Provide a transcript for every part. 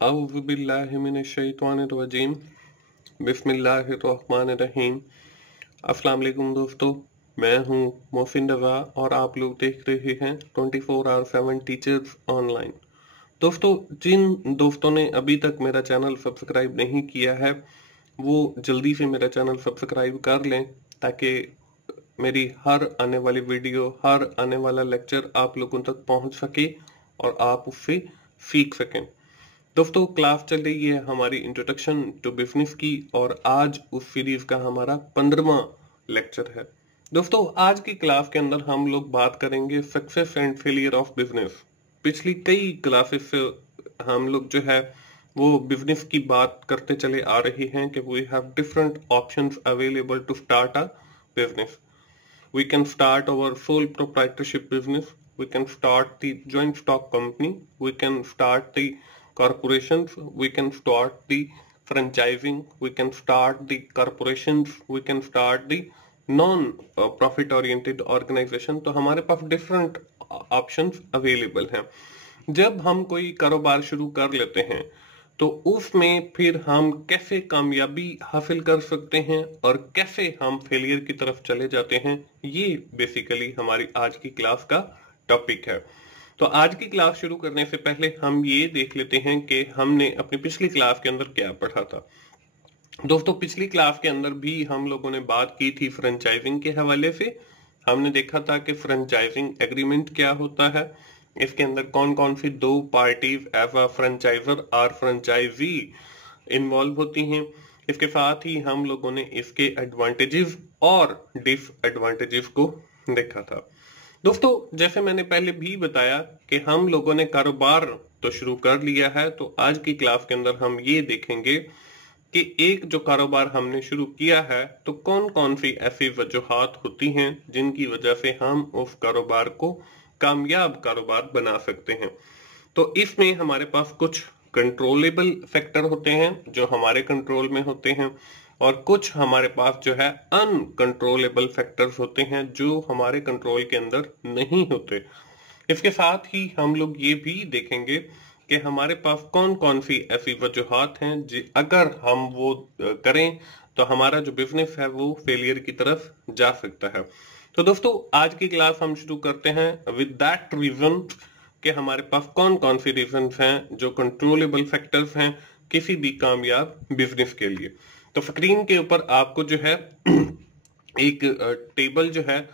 औज़ुबिल्लाहिमिनश्शैतानिर्रजीम बिस्मिल्लाहिर्रहमानिर्रहीम। अस्सलाम वालेकुम दोस्तों, मैं हूं मोहसिन रज़ा और आप लोग देख रहे हैं 24/7 टीचर्स ऑनलाइन। दोस्तों, जिन दोस्तों ने अभी तक मेरा चैनल सब्सक्राइब नहीं किया है वो जल्दी से मेरा चैनल सब्सक्राइब कर लें ताकि मेरी हर आने वाली वीडियो, हर आने वाला लेक्चर आप लोगों तक पहुंच सके और आप उससे सीख सकें। दोस्तों, क्लास चल रही है हमारी इंट्रोडक्शन टू बिजनेस की और आज उस सीरीज का हमारा 15वां लेक्चर है। दोस्तों, आज की क्लास के अंदर हम लोग बात करेंगे success and failure of business. पिछली कई क्लासेस से हम लोग जो है वो बिजनेस की बात करते चले आ रहे हैं कि we have different options available to start a business. We can start our sole proprietorship business. We can start the joint stock company. We can start the corporations. We can start the franchising. We can start the corporations. We can start the non-profit oriented organization. तो हमारे पास different options available हैं। जब हम कोई कारोबार शुरू कर लेते हैं तो उसमें फिर हम कैसे कामयाबी हासिल कर सकते हैं और कैसे हम फेलियर की तरफ चले जाते हैं, ये बेसिकली हमारी आज की क्लास का टॉपिक है। तो आज की क्लास शुरू करने से पहले हम ये देख लेते हैं कि हमने अपनी पिछली क्लास के अंदर क्या पढ़ा था। दोस्तों, पिछली क्लास के अंदर भी हम लोगों ने बात की थी फ्रेंचाइजिंग के हवाले से। हमने देखा था कि फ्रेंचाइजिंग एग्रीमेंट क्या होता है, इसके अंदर कौन कौन सी दो पार्टीज एज अ फ्रेंचाइजर और फ्रेंचाइजी इन्वॉल्व होती हैं। इसके साथ ही हम लोगों ने इसके एडवांटेजेस और डिसएडवांटेजेस को देखा था। दोस्तों, जैसे मैंने पहले भी बताया कि हम लोगों ने कारोबार तो शुरू कर लिया है, तो आज की क्लास के अंदर हम ये देखेंगे कि एक जो कारोबार हमने शुरू किया है तो कौन कौन सी ऐसी वजूहात होती हैं जिनकी वजह से हम उस कारोबार को कामयाब कारोबार बना सकते हैं। तो इसमें हमारे पास कुछ कंट्रोलेबल फैक्टर होते हैं जो हमारे कंट्रोल में होते हैं और कुछ हमारे पास जो है अनकंट्रोलेबल फैक्टर्स होते हैं जो हमारे कंट्रोल के अंदर नहीं होते। इसके साथ ही हम लोग ये भी देखेंगे कि हमारे पास कौन कौन सी ऐसी वजूहात हैं अगर हम वो करें तो हमारा जो बिजनेस है वो फेलियर की तरफ जा सकता है। तो दोस्तों, आज की क्लास हम शुरू करते हैं विद दैट रीजन कि हमारे पास कौन कौन सी रीजन हैं जो कंट्रोलेबल फैक्टर्स हैं किसी भी कामयाब बिजनेस के लिए। तो स्क्रीन के ऊपर आपको जो है एक टेबल जो है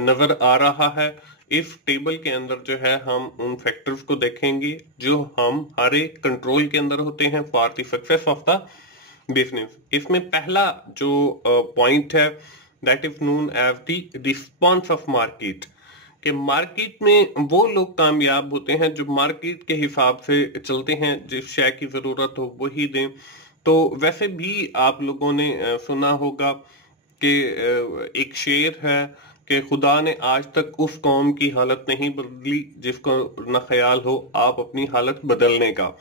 नजर आ रहा है। इस टेबल के अंदर जो है हम उन फैक्टर्स को देखेंगे जो हम हमारे कंट्रोल के अंदर होते हैं for the success of the business. इसमें पहला जो पॉइंट है that is known as the response of market, कि मार्केट में वो लोग कामयाब होते हैं जो मार्केट के हिसाब से चलते हैं, जिस शय की जरूरत हो वही दें। तो वैसे भी आप लोगों ने सुना होगा कि एक शेर है कि खुदा ने आज तक उस कौम की हालत नहीं बदली जिसको न ख्याल हो आप अपनी हालत बदलने का।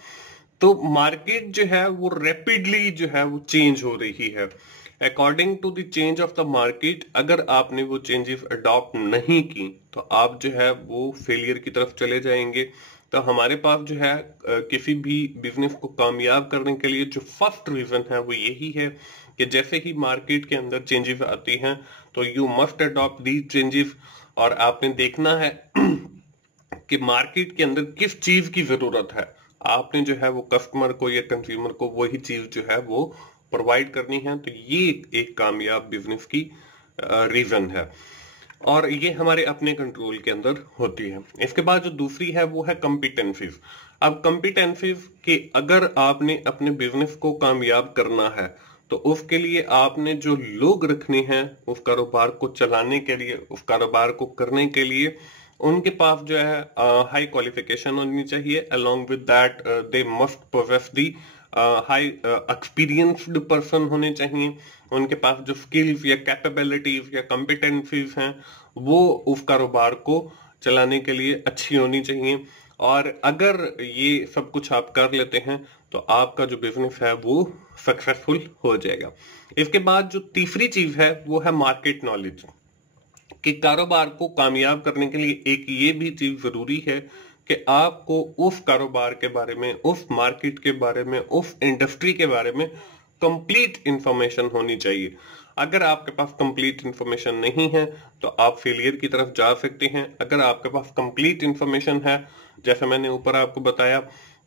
तो मार्केट जो है वो रैपिडली जो है वो चेंज हो रही है। According to the change of the market अगर आपने वो चेंजेस अडॉप्ट नहीं की तो आप जो है वो फेलियर की तरफ चले जाएंगे। तो हमारे पास जो है किसी भी बिजनेस को कामयाब करने के लिए जो फर्स्ट रीजन है वो यही है कि जैसे ही मार्केट के अंदर चेंजेस आती हैं तो you must adopt the changes. और आपने देखना है कि मार्केट के अंदर किस चीज की जरूरत है, आपने जो है वो कस्टमर को या कंज्यूमर को वही चीज जो है वो प्रोवाइड करनी है। तो ये एक कामयाब बिजनेस की रीजन है और ये हमारे अपने कंट्रोल के अंदर होती है। इसके बाद जो दूसरी है वो है कॉम्पिटेंसीज। अब कॉम्पिटेंसीज कि अगर आपने अपने बिजनेस को कामयाब करना है तो उसके लिए आपने जो लोग रखने हैं उस कारोबार को चलाने के लिए, उस कारोबार को करने के लिए, उनके पास जो है हाई क्वालिफिकेशन होनी चाहिए। Along with that they must possess the high experienced person होने चाहिए। उनके पास जो स्किल्स या कैपेबिलिटीज या कॉम्पिटेंसीज हैं वो उस कारोबार को चलाने के लिए अच्छी होनी चाहिए। और अगर ये सब कुछ आप कर लेते हैं तो आपका जो बिजनेस है वो सक्सेसफुल हो जाएगा। इसके बाद जो तीसरी चीज है वो है मार्केट नॉलेज, कि कारोबार को कामयाब करने के लिए एक ये भी चीज जरूरी है कि आपको उस कारोबार के बारे में, उस मार्केट के बारे में, उस इंडस्ट्री के बारे में कंप्लीट इंफॉर्मेशन होनी चाहिए। अगर आपके पास कंप्लीट इंफॉर्मेशन नहीं है तो आप फेलियर की तरफ जा सकते हैं। अगर आपके पास कंप्लीट इंफॉर्मेशन है, जैसे मैंने ऊपर आपको बताया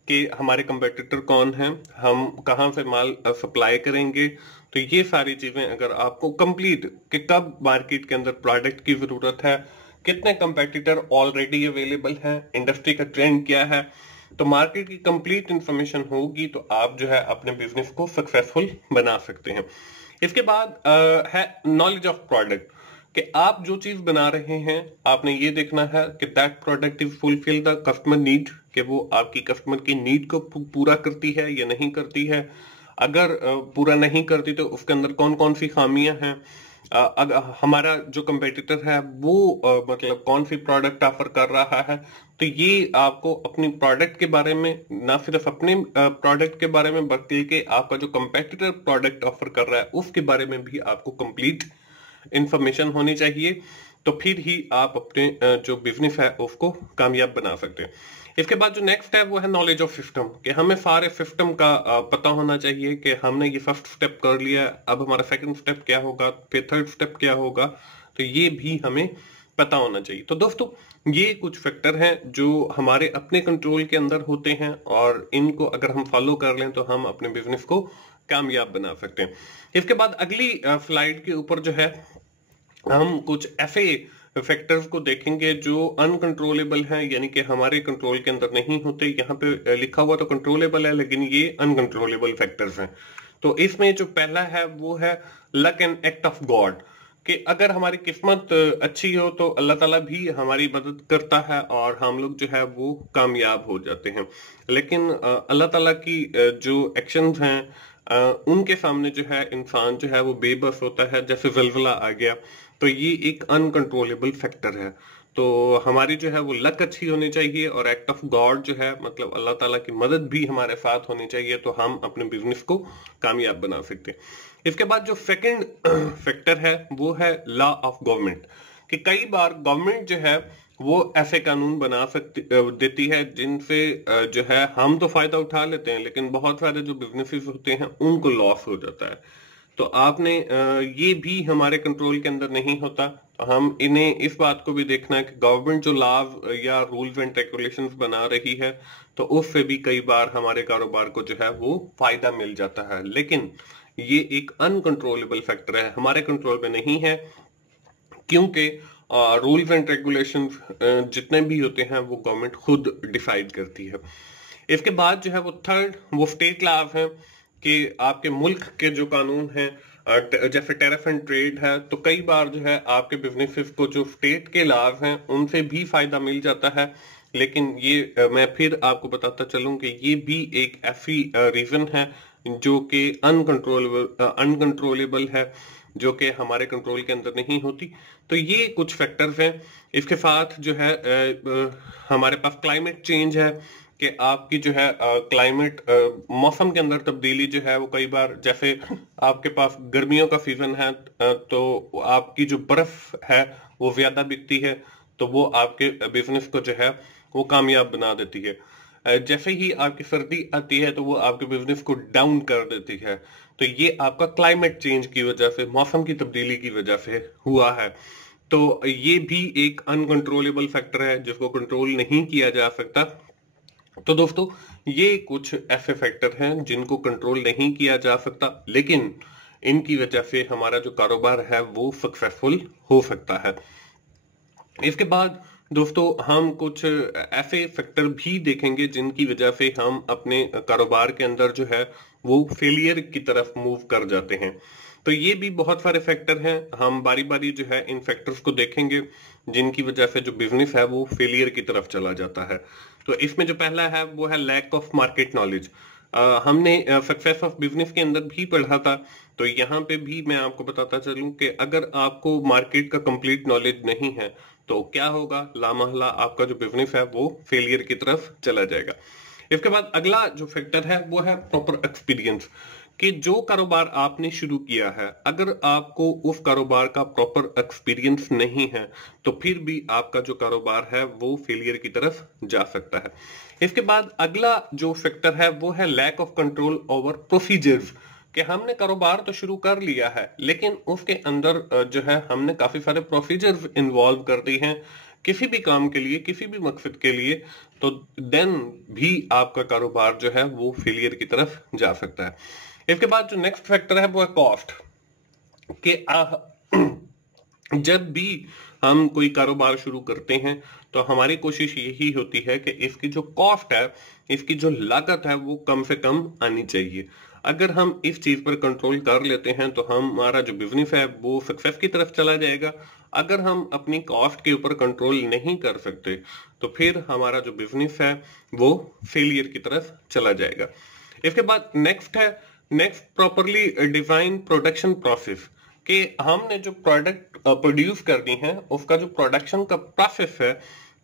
कि हमारे कंपेटिटर कौन हैं, हम कहां से माल सप्लाई करेंगे, तो ये सारी चीजें अगर आपको कंप्लीट कि कब मार्केट के अंदर प्रोडक्ट की जरूरत है, कितने कंपेटिटर ऑलरेडी अवेलेबल हैं, इंडस्ट्री का ट्रेंड क्या है, तो मार्केट की कंप्लीट इंफॉर्मेशन होगी तो आप जो है अपने बिजनेस को सक्सेसफुल बना सकते हैं। इसके बाद है नॉलेज ऑफ प्रोडक्ट, कि आप जो चीज बना रहे हैं आपने ये देखना है कि that product is fulfil the customer need, कि वो आपकी कस्टमर की नीड को पूरा करती है या नहीं करती है। अगर पूरा नहीं करती तो उसके अंदर कौन कौन सी खामियां हैं। अगर हमारा जो कंपेटिटर है वो मतलब कौन सी प्रोडक्ट ऑफर कर रहा है, तो ये आपको अपनी प्रोडक्ट के बारे में, ना सिर्फ अपने प्रोडक्ट के बारे में बल्कि आपका जो कंपेटिटर प्रोडक्ट ऑफर कर रहा है उसके बारे में भी आपको कंप्लीट इंफॉर्मेशन होनी चाहिए। तो फिर ही आप अपने जो बिजनेस है उसको कामयाब बना सकते हैं। इसके बाद जो नेक्स्ट है वो है नॉलेज ऑफ सिस्टम, कि हमें सारे सिस्टम का पता होना चाहिए कि हमने ये फर्स्ट स्टेप कर लिया, अब हमारा सेकंड स्टेप क्या होगा, फिर थर्ड स्टेप क्या होगा, तो ये भी हमें पता होना चाहिए। तो दोस्तों ये कुछ फैक्टर हैं जो हमारे अपने कंट्रोल के अंदर होते हैं और इनको अगर हम फॉलो कर लें तो हम अपने बिजनेस को कामयाब बना सकते हैं। इसके बाद अगली स्लाइड के ऊपर जो है हम कुछ ऐसे फैक्टर्स को देखेंगे जो अनकंट्रोलेबल हैं, यानी कि हमारे कंट्रोल के अंदर नहीं होते। यहाँ पे लिखा हुआ तो कंट्रोलेबल है लेकिन ये अनकंट्रोलेबल फैक्टर्स हैं। तो इसमें जो पहला है वो है luck and act of God, कि अगर हमारी किस्मत अच्छी हो तो अल्लाह ताला भी हमारी मदद करता है और हम लोग जो है वो कामयाब हो जाते हैं। लेकिन अल्लाह ताला की जो एक्शंस हैं उनके सामने जो है इंसान जो है वो बेबस होता है। जैसे ज़लज़ला आ गया तो ये एक अनकंट्रोलेबल फैक्टर है। तो हमारी जो है वो लक अच्छी होनी चाहिए और एक्ट ऑफ गॉड जो है मतलब अल्लाह ताला की मदद भी हमारे साथ होनी चाहिए, तो हम अपने बिजनेस को कामयाब बना सकते हैं। इसके बाद जो सेकंड फैक्टर है वो है लॉ ऑफ गवर्नमेंट, कि कई बार गवर्नमेंट जो है वो ऐसे कानून बना सकती देती है जिनसे जो है हम तो फायदा उठा लेते हैं लेकिन बहुत सारे जो बिजनेसेस होते हैं उनको लॉस हो जाता है। तो आपने ये भी हमारे कंट्रोल के अंदर नहीं होता, तो हम इन्हें इस बात को भी देखना है कि गवर्नमेंट जो लॉज या रूल्स एंड रेगुलेशंस बना रही है तो उससे भी कई बार हमारे कारोबार को जो है वो फायदा मिल जाता है। लेकिन ये एक अनकंट्रोलेबल फैक्टर है, हमारे कंट्रोल में नहीं है, क्योंकि रूल्स एंड रेगुलेशंस जितने भी होते हैं वो गवर्नमेंट खुद डिसाइड करती है। इसके बाद जो है वो थर्ड वो स्टेट लॉज है, कि आपके मुल्क के जो कानून हैं जैसे टैरिफ एंड ट्रेड है, तो कई बार जो है आपके बिजनेसेस को जो स्टेट के लॉज हैं उनसे भी फायदा मिल जाता है। लेकिन ये मैं फिर आपको बताता चलूं कि ये भी एक ऐसी रीजन है जो कि अनकंट्रोलेबल है, जो कि हमारे कंट्रोल के अंदर नहीं होती। तो ये कुछ फैक्टर्स हैं। इसके साथ जो है हमारे पास क्लाइमेट चेंज है, कि आपकी जो है क्लाइमेट मौसम के अंदर तब्दीली जो है वो कई बार, जैसे आपके पास गर्मियों का सीजन है तो आपकी जो बर्फ है वो ज्यादा बिकती है, तो वो आपके बिजनेस को जो है वो कामयाब बना देती है। जैसे ही आपकी सर्दी आती है तो वो आपके बिजनेस को डाउन कर देती है। तो ये आपका क्लाइमेट चेंज की वजह से, मौसम की तब्दीली की वजह से हुआ है। तो ये भी एक अनकंट्रोलेबल फैक्टर है जिसको कंट्रोल नहीं किया जा सकता। तो दोस्तों ये कुछ ऐसे फैक्टर हैं जिनको कंट्रोल नहीं किया जा सकता, लेकिन इनकी वजह से हमारा जो कारोबार है वो सक्सेसफुल हो सकता है। इसके बाद दोस्तों हम कुछ ऐसे फैक्टर भी देखेंगे जिनकी वजह से हम अपने कारोबार के अंदर जो है वो फेलियर की तरफ मूव कर जाते हैं। तो ये भी बहुत सारे फैक्टर हैं, हम बारी बारी जो है इन फैक्टर्स को देखेंगे जिनकी वजह से जो बिजनेस है वो फेलियर की तरफ चला जाता है। तो इसमें जो पहला है वो है लैक ऑफ मार्केट नॉलेज। हमने सक्सेस ऑफ बिजनेस के अंदर भी पढ़ा था, तो यहाँ पे भी मैं आपको बताता चलूं कि अगर आपको मार्केट का कंप्लीट नॉलेज नहीं है तो क्या होगा, लामहला आपका जो बिजनेस है वो फेलियर की तरफ चला जाएगा। इसके बाद अगला जो फैक्टर है वो है प्रॉपर एक्सपीरियंस, कि जो कारोबार आपने शुरू किया है, अगर आपको उस कारोबार का प्रॉपर एक्सपीरियंस नहीं है तो फिर भी आपका जो कारोबार है वो फेलियर की तरफ जा सकता है। इसके बाद अगला जो फैक्टर है वो है lack of control over procedures, कि हमने कारोबार तो शुरू कर लिया है लेकिन उसके अंदर जो है हमने काफी सारे प्रोसीजर्स इन्वॉल्व कर दी हैं किसी भी काम के लिए, किसी भी मकसद के लिए, तो देन भी आपका कारोबार जो है वो फेलियर की तरफ जा सकता है। इसके बाद जो नेक्स्ट फैक्टर है वो है कॉस्ट, कि जब भी हम कोई कारोबार शुरू करते हैं तो हमारी कोशिश यही होती है कि इसकी जो कॉस्ट है, इसकी जो लागत है वो कम से कम आनी चाहिए। अगर हम इस चीज पर कंट्रोल कर लेते हैं तो हमारा जो बिजनेस है वो सक्सेस की तरफ चला जाएगा। अगर हम अपनी कॉस्ट के ऊपर कंट्रोल नहीं कर सकते तो फिर हमारा जो बिजनेस है वो फेलियर की तरफ चला जाएगा। इसके बाद next properly design production process, कि हमने जो प्रोडक्ट प्रोड्यूस करनी है उसका जो प्रोडक्शन का प्रोसेस है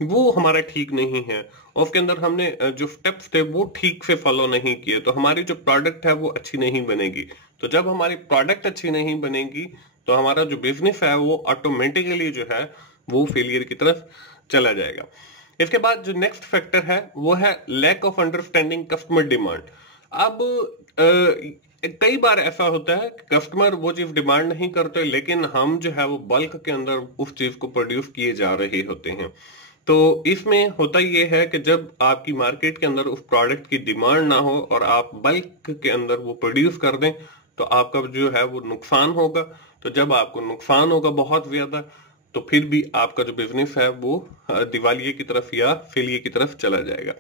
वो हमारा ठीक नहीं है, उसके अंदर हमने जो स्टेप्स थे वो ठीक से फॉलो नहीं किए, तो हमारी जो प्रोडक्ट है वो अच्छी नहीं बनेगी। तो जब हमारी प्रोडक्ट अच्छी नहीं बनेगी तो हमारा जो बिजनेस है वो ऑटोमेटिकली जो है वो फेलियर की तरफ चला जाएगा। इसके बाद जो नेक्स्ट फैक्टर है वो है lack of understanding customer demand. अब कई बार ऐसा होता है कि कस्टमर वो चीज डिमांड नहीं करते लेकिन हम जो है वो बल्क के अंदर उस चीज को प्रोड्यूस किए जा रहे होते हैं। तो इसमें होता ये है कि जब आपकी मार्केट के अंदर उस प्रोडक्ट की डिमांड ना हो और आप बल्क के अंदर वो प्रोड्यूस कर दें तो आपका जो है वो नुकसान होगा। तो जब आपको नुकसान होगा बहुत ज्यादा तो फिर भी आपका जो बिजनेस है वो दिवालिये की तरफ या फेलियर की तरफ चला जाएगा।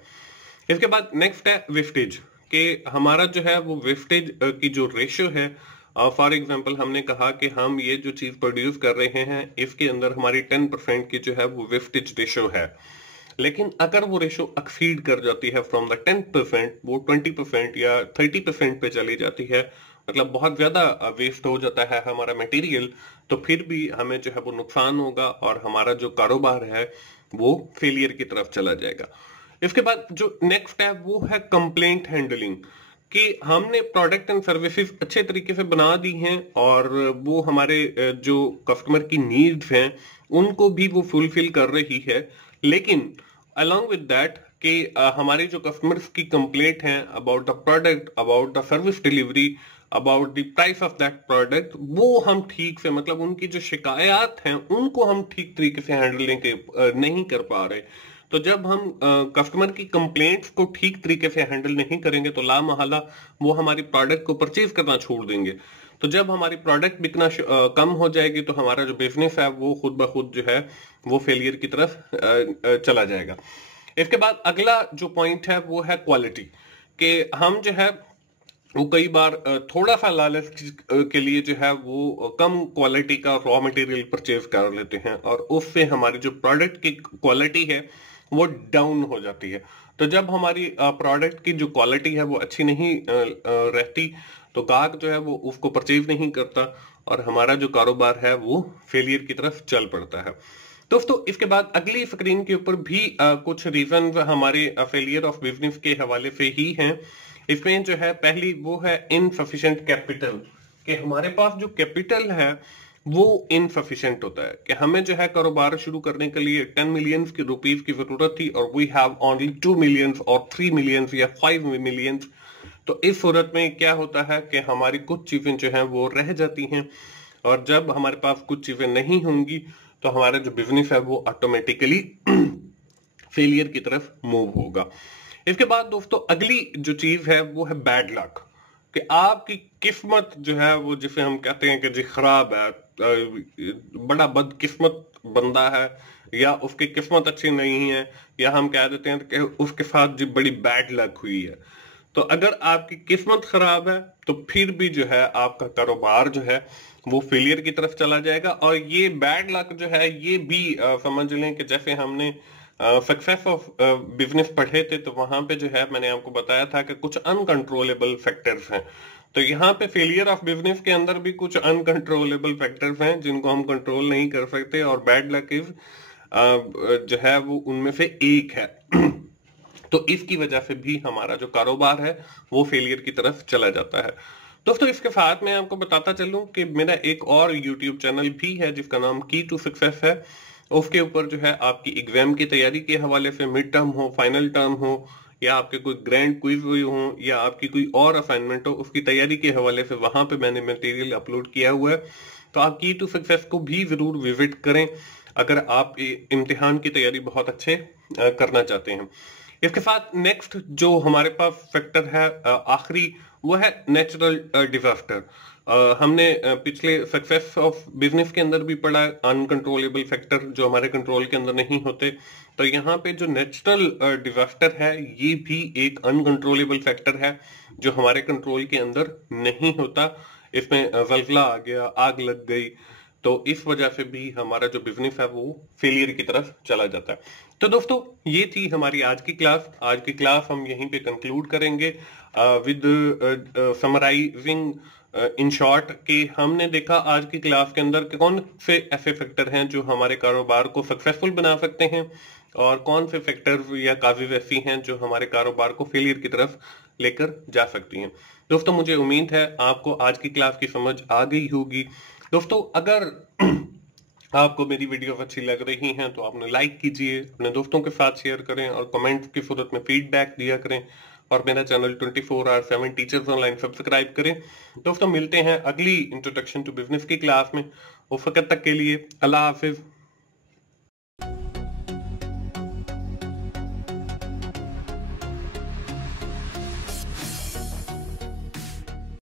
इसके बाद नेक्स्ट है वेस्टेज, कि हमारा जो है वो वेस्टेज की जो रेशियो है, फॉर एग्जांपल हमने कहा कि हम ये जो चीज प्रोड्यूस कर रहे हैं इसके अंदर हमारी 10% की जो है वो वेस्टेज रेशियो है, लेकिन अगर वो रेशियो एक्सीड कर जाती है फ्रॉम द 10% वो 20% या 30% पे चली जाती है, मतलब बहुत ज्यादा वेस्ट हो जाता है हमारा मटेरियल, तो फिर भी हमें जो है वो नुकसान होगा और हमारा जो कारोबार है वो फेलियर की तरफ चला जाएगा। इसके बाद जो नेक्स्ट है वो है कंप्लेंट हैंडलिंग, कि हमने प्रोडक्ट एंड सर्विसेज अच्छे तरीके से बना दी हैं और वो हमारे जो कस्टमर की नीड्स हैं उनको भी वो फुलफिल कर रही है, लेकिन अलोंग विद दैट कि हमारे जो कस्टमर्स की कंप्लेंट हैं about the product, about the service delivery, about the price of that product, वो हम ठीक से, मतलब उनकी जो शिकायत हैं उनको हम ठीक तरीके से हैंडल नहीं कर पा रहे। तो जब हम कस्टमर की कंप्लेंट्स को ठीक तरीके से हैंडल नहीं करेंगे तो ला महला वो हमारी प्रोडक्ट को परचेज करना छोड़ देंगे। तो जब हमारी प्रोडक्ट बिकना कम हो जाएगी तो हमारा जो बिजनेस है वो खुद ब खुद जो है वो फेलियर की तरफ चला जाएगा। इसके बाद अगला जो पॉइंट है वो है क्वालिटी, कि हम जो है वो कई बार थोड़ा सा लालच के लिए जो है वो कम क्वालिटी का रॉ मटेरियल परचेज कर लेते हैं और उससे हमारी जो प्रोडक्ट की क्वालिटी है वो डाउन हो जाती है। तो जब हमारी प्रोडक्ट की जो क्वालिटी है वो अच्छी नहीं रहती तो ग्राहक जो है वो उसको परचेज नहीं करता और हमारा जो कारोबार है वो फेलियर की तरफ चल पड़ता है। दोस्तों इसके बाद अगली स्क्रीन के ऊपर भी कुछ रीजन हमारे फेलियर ऑफ बिजनेस के हवाले से ही हैं। इसमें जो है पहली वो है इनसफिशिएंट कैपिटल, कि हमारे पास जो कैपिटल है वो इनसफिशिएंट होता है, कि हमें जो है कारोबार शुरू करने के लिए 10 मिलियन की रुपीस की जरूरत थी और वी हैव ओनली 2 मिलियन और 3 मिलियन या 5 मिलियन। तो इस सूरत में क्या होता है कि हमारी कुछ चीजें जो हैं वो रह जाती हैं और जब हमारे पास कुछ चीजें नहीं होंगी तो हमारा जो बिजनेस है वो ऑटोमेटिकली फेलियर की तरफ मूव होगा। इसके बाद दोस्तों अगली जो चीज है वो है बैड लक, कि आपकी किस्मत जो है वो जिसे हम कहते हैं कि जी खराब है, बड़ा बदकिस्मत बंदा है या उसकी किस्मत अच्छी नहीं है, या हम कह देते हैं कि उसके साथ जी बड़ी बैड लक हुई है। तो अगर आपकी किस्मत खराब है तो फिर भी जो है आपका कारोबार जो है वो फेलियर की तरफ चला जाएगा। और ये बैड लक जो है ये भी समझ लें कि जैसे हमने सक्सेस ऑफ बिजनेस पढ़े थे तो वहां पे जो है मैंने आपको बताया था कि कुछ अनकंट्रोलेबल फैक्टर्स हैं, तो यहाँ पे फेलियर ऑफ बिजनेस के अंदर भी कुछ अनकंट्रोलेबल फैक्टर्स हैं जिनको हम कंट्रोल नहीं कर सकते और बैड लक इज जो है वो उनमें से एक है। तो इसकी वजह से भी हमारा जो कारोबार है वो फेलियर की तरफ चला जाता है। दोस्तों इसके साथ मैं आपको बताता चलूं कि मेरा एक और यूट्यूब चैनल भी है जिसका नाम की टू सक्सेस है। उसके ऊपर जो है आपकी एग्जाम की तैयारी के हवाले से, मिड टर्म हो, फाइनल टर्म हो, या आपके कोई ग्रैंड क्विज हुई हो, या आपकी कोई और असाइनमेंट हो, उसकी तैयारी के हवाले से वहां पे मैंने मटेरियल अपलोड किया हुआ है। तो आप की टू सक्सेस को भी जरूर विजिट करें अगर आप इम्तिहान की तैयारी बहुत अच्छे करना चाहते हैं। इसके साथ नेक्स्ट जो हमारे पास फैक्टर है आखिरी, वो है नेचुरल डिजास्टर। हमने पिछले सक्सेस ऑफ बिजनेस के अंदर भी पढ़ा अनकंट्रोलेबल फैक्टर जो हमारे कंट्रोल के अंदर नहीं होते। तो यहाँ पे जो नेचुरल डिजास्टर है ये भी एक अनकंट्रोलेबल फैक्टर है जो हमारे कंट्रोल के अंदर नहीं होता। इसमें जलजला आ गया, आग लग गई, तो इस वजह से भी हमारा जो बिजनेस है वो फेलियर की तरफ चला जाता है। तो दोस्तों ये थी हमारी आज की क्लास। आज की क्लास हम यहीं पे कंक्लूड करेंगे विद समराइजिंग इन शॉर्ट कि हमने देखा आज की क्लास के अंदर कि कौन से ऐसे फैक्टर हैं जो हमारे कारोबार को सक्सेसफुल बना सकते हैं और कौन से फैक्टर या काजेज ऐसी हैं जो हमारे कारोबार को फेलियर की तरफ लेकर जा सकती हैं। दोस्तों मुझे उम्मीद है आपको आज की क्लास की समझ आ गई होगी। दोस्तों अगर आपको मेरी वीडियो अच्छी लग रही हैं तो आपने लाइक कीजिए, अपने दोस्तों के साथ शेयर करें और कमेंट की सूरत में फीडबैक दिया करें और मेरा चैनल 24/7 टीचर्स ऑनलाइन सब्सक्राइब करें। दोस्तों मिलते हैं अगली इंट्रोडक्शन टू बिजनेस की क्लास में। उस वक्त तक के लिए अल्लाह हाफिज।